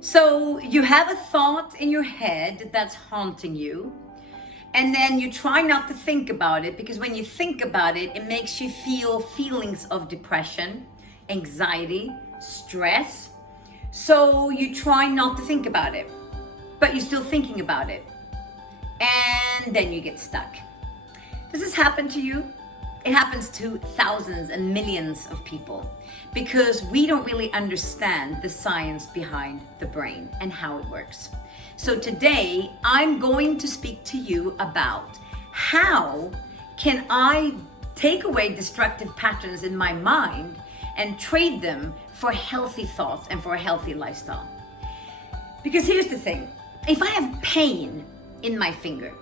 So you have a thought in your head that's haunting you, and then you try not to think about it because when you think about it, it makes you feel feelings of depression, anxiety, stress. So you try not to think about it, but you're still thinking about it. And then you get stuck. Does this happen to you? It happens to thousands and millions of people because we don't really understand the science behind the brain and how it works. So today I'm going to speak to you about how can I take away destructive patterns in my mind and trade them for healthy thoughts and for a healthy lifestyle. Because here's the thing, if I have pain in my finger,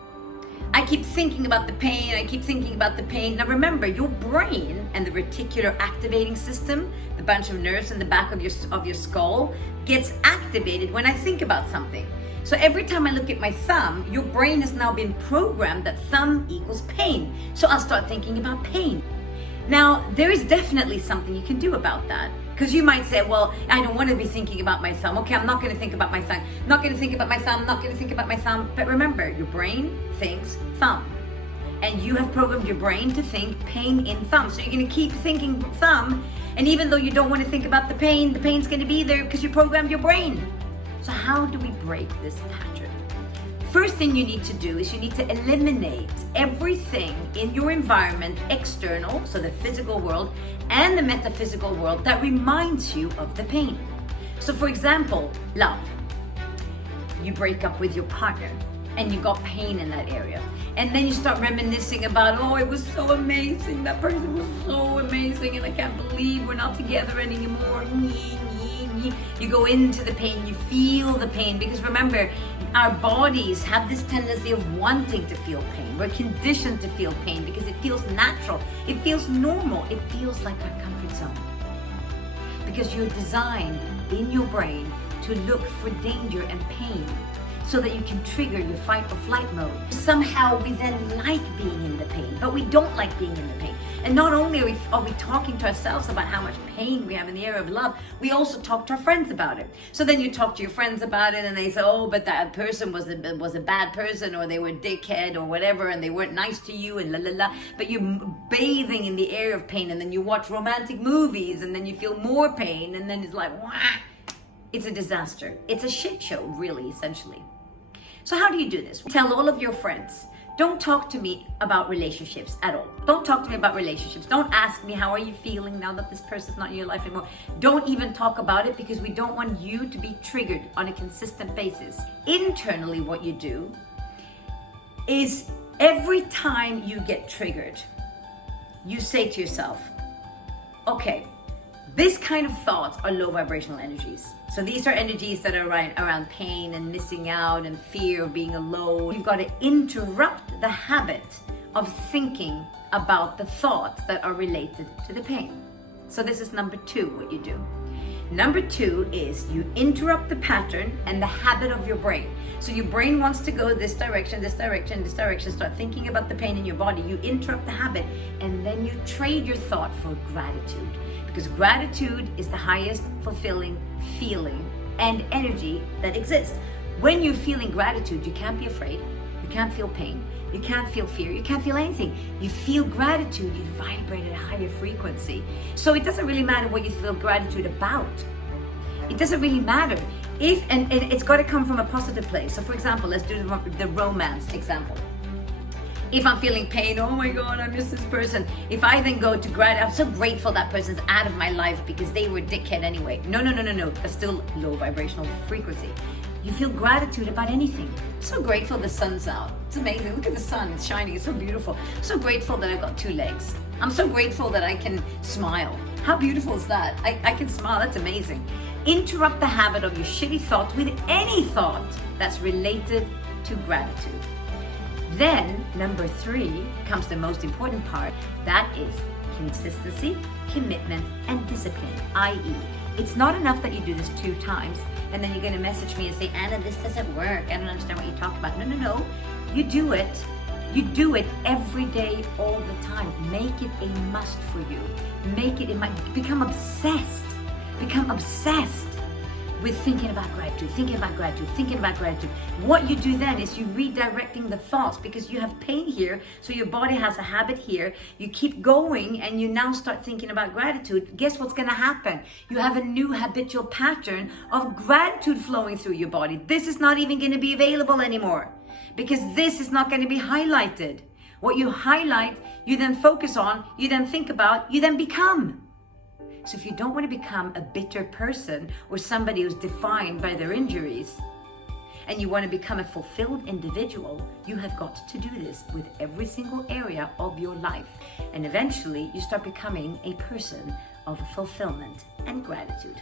I keep thinking about the pain, I keep thinking about the pain. Now remember, your brain and the reticular activating system, the bunch of nerves in the back of your skull, gets activated when I think about something. So every time I look at my thumb, your brain has now been programmed that thumb equals pain. So I'll start thinking about pain. Now, there is definitely something you can do about that. Because you might say, well, I don't want to be thinking about my thumb. Okay, I'm not going to think about my thumb. Not going to think about my thumb. Not going to think about my thumb. But remember, your brain thinks thumb. And you have programmed your brain to think pain in thumb. So you're going to keep thinking thumb. And even though you don't want to think about the pain's going to be there because you programmed your brain. So how do we break this pattern? First thing you need to do is you need to eliminate everything in your environment, external, so the physical world, and the metaphysical world that reminds you of the pain. So for example, love. You break up with your partner and you got pain in that area. And then you start reminiscing about, oh, it was so amazing. That person was so amazing and I can't believe we're not together anymore. You go into the pain, you feel the pain, because remember, our bodies have this tendency of wanting to feel pain. We're conditioned to feel pain because it feels natural, it feels normal, it feels like our comfort zone. Because you're designed in your brain to look for danger and pain so that you can trigger your fight or flight mode. Somehow we then like being in the pain, but we don't like being in the pain. And not only are we talking to ourselves about how much pain we have in the area of love, we also talk to our friends about it. So then you talk to your friends about it and they say, oh, but that person was a bad person, or they were a dickhead or whatever, and they weren't nice to you and la la la. But you're bathing in the area of pain, and then you watch romantic movies and then you feel more pain, and then it's like, wah. It's a disaster. It's a shit show, really, essentially. So how do you do this? Tell all of your friends, don't talk to me about relationships at all. Don't talk to me about relationships. Don't ask me, how are you feeling now that this person's not in your life anymore? Don't even talk about it, because we don't want you to be triggered on a consistent basis. Internally, what you do is every time you get triggered, you say to yourself, okay, this kind of thoughts are low vibrational energies. So these are energies that are around pain and missing out and fear of being alone. You've got to interrupt the habit of thinking about the thoughts that are related to the pain. So this is number 2, what you do. Number 2 is you interrupt the pattern and the habit of your brain. So your brain wants to go this direction, this direction, this direction, start thinking about the pain in your body. You interrupt the habit, and then you trade your thought for gratitude. Because gratitude is the highest fulfilling feeling and energy that exists. When you're feeling gratitude, you can't be afraid, you can't feel pain, you can't feel fear, you can't feel anything. You feel gratitude, you vibrate at a higher frequency. So it doesn't really matter what you feel gratitude about. It doesn't really matter. And it's got to come from a positive place. So for example, let's do the romance example. If I'm feeling pain, oh my God, I miss this person. If I then go to gratitude, I'm so grateful that person's out of my life because they were a dickhead anyway. No. That's still low vibrational frequency. You feel gratitude about anything. So grateful the sun's out. It's amazing. Look at the sun. It's shining. It's so beautiful. So grateful that I've got 2 legs. I'm so grateful that I can smile. How beautiful is that? I can smile. That's amazing. Interrupt the habit of your shitty thoughts with any thought that's related to gratitude. Then, number 3 comes the most important part. That is consistency, commitment, and discipline. I.e., it's not enough that you do this 2 times and then you're going to message me and say, Anna, this doesn't work. I don't understand what you talked about. No. You do it. You do it every day, all the time. Make it a must for you. Become obsessed. Become obsessed. with thinking about gratitude, thinking about gratitude, thinking about gratitude. What you do then is you're redirecting the thoughts because you have pain here, so your body has a habit here. You keep going and you now start thinking about gratitude. Guess what's going to happen? You have a new habitual pattern of gratitude flowing through your body. This is not even going to be available anymore because this is not going to be highlighted. What you highlight, you then focus on, you then think about, you then become. So if you don't want to become a bitter person or somebody who's defined by their injuries, and you want to become a fulfilled individual, you have got to do this with every single area of your life. And eventually you start becoming a person of fulfillment and gratitude.